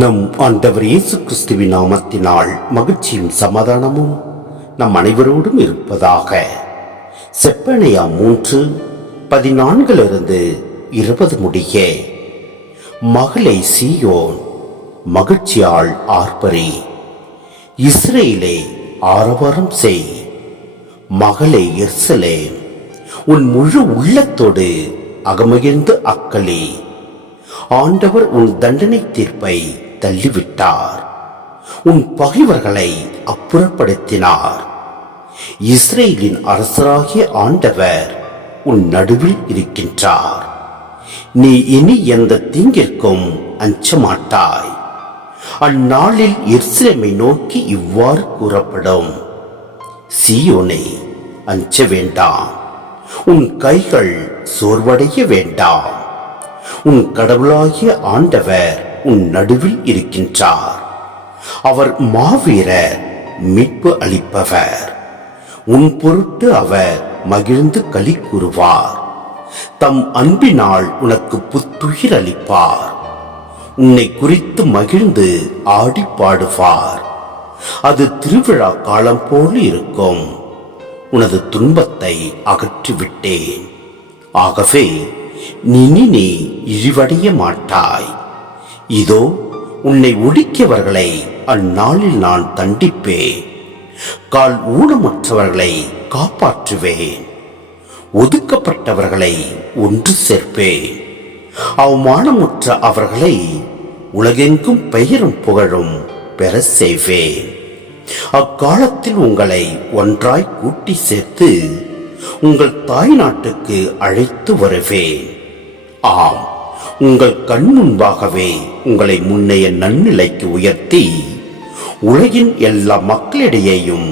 நம் ஆண்டவர் இயேசு கிறிஸ்துவின் நாமத்தினால் மகிழ்ச்சியும் சமாதானமும் நம் அனைவரோடும் இருப்பதாக. செப்பனியா 3:14 முடிய. மகளே சீயோன், மகிழ்ச்சியால் ஆர்ப்பரி, இஸ்ரேலே ஆரவாரம் செய். மகளே எருசலேம், உன் முழு உள்ளத்தோடு அகமகிழ்ந்து அக்களி. ஆண்டவர் உன் தண்டனை தீர்ப்பை தள்ளிவிட்டார், உன் பகைவர்களை அப்புறப்படுத்தினார். இஸ்ரேலின் அரசராகிய ஆண்டவர் உன் நடுவில் இருக்கின்றார். நீ இனி எந்த தீங்கிற்கும் அஞ்சமாட்டாய். அந்நாளில் எருசலேமை நோக்கி இவ்வாறு கூறப்படும்: சீயோனே, அஞ்ச வேண்டாம், உன் கைகள் சோர்வடைய வேண்டாம். உன் கடவுளாகிய ஆண்டவர் உன் நடுவில் இருக்கின்றார். அவர் மாவீரர், மீட்பு அளிப்பவர். உன் பொருட்டு அவர் மகிழ்ந்து களி கூறுவார். தம் அன்பினால் உனக்கு புத்துயிர் அளிப்பார். உன்னை குறித்து மகிழ்ந்து ஆடி பாடுவார். அது திருவிழா காலம் போல் இருக்கும். உனது துன்பத்தை அகற்றிவிட்டேன், ஆகவே நீ இழிவடைய மாட்டாய். இதோ, உன்னை ஒடுக்கியவர்களை அந்நாளில் நான் தண்டிப்பேன். கால் ஊனமுற்றவர்களை காப்பாற்றுவேன். ஒதுக்கப்பட்டவர்களை ஒன்று சேர்ப்பேன். அவமானமுற்ற அவர்களை உலகெங்கும் பெயரும் புகழும் பெற செய்வேன். அக்காலத்தில் உங்களை ஒன்றாய் கூட்டி சேர்த்து உங்கள் தாய் நாட்டுக்கு அழைத்து வருவேன். ஆம், உங்கள் கண் முன்பாகவே உங்களை முன்னைய நன்னிலைக்கு உயர்த்தி உலகின் எல்லா மக்களிடையேயும்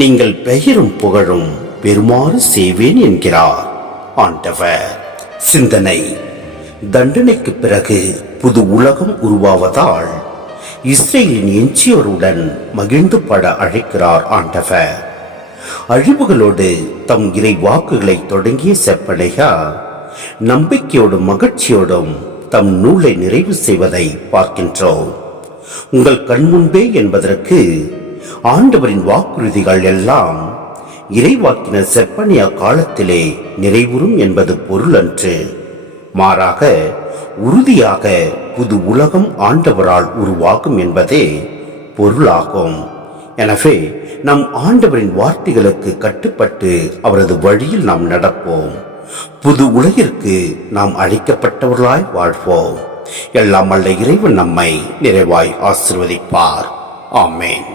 நீங்கள் பெயரும் புகழும் பெருமாறு செய்வேன் என்கிறார் ஆண்டவர். சிந்தனை: தண்டனைக்கு பிறகு புது உலகம் உருவாவதால் இஸ்ரேலின் எஞ்சியோருடன் மகிழ்ந்து பட அழைக்கிறார் ஆண்டவர். அழிவுகளோடு தம் இறை வாக்குகளை தொடங்கிய செப்பனியா நம்பிக்கையோடும் மகிழ்ச்சியோடும் தம் நூலை நிறைவு செய்வதை பார்க்கின்றோம். உங்கள் கண்முன்பே என்பதற்கு ஆண்டவரின் வாக்குறுதிகள் எல்லாம் இறைவாக்கினர் செப்பனியா காலத்திலே நிறைவுறும் என்பது பொருள் அன்று. மாறாக உறுதியாக புது உலகம் ஆண்டவரால் உருவாகும் என்பதே பொருளாகும். எனவே நம் ஆண்டவரின் வார்த்தைகளுக்கு கட்டுப்பட்டு அவரது வழியில் நாம் நடப்போம். புது உலகிற்கு நாம் அழைக்கப்பட்டவர்களாய் வாழ்வோம். எல்லாம் வல்ல இறைவன் நம்மை நிறைவாய் ஆசீர்வதிப்பார். ஆமென்.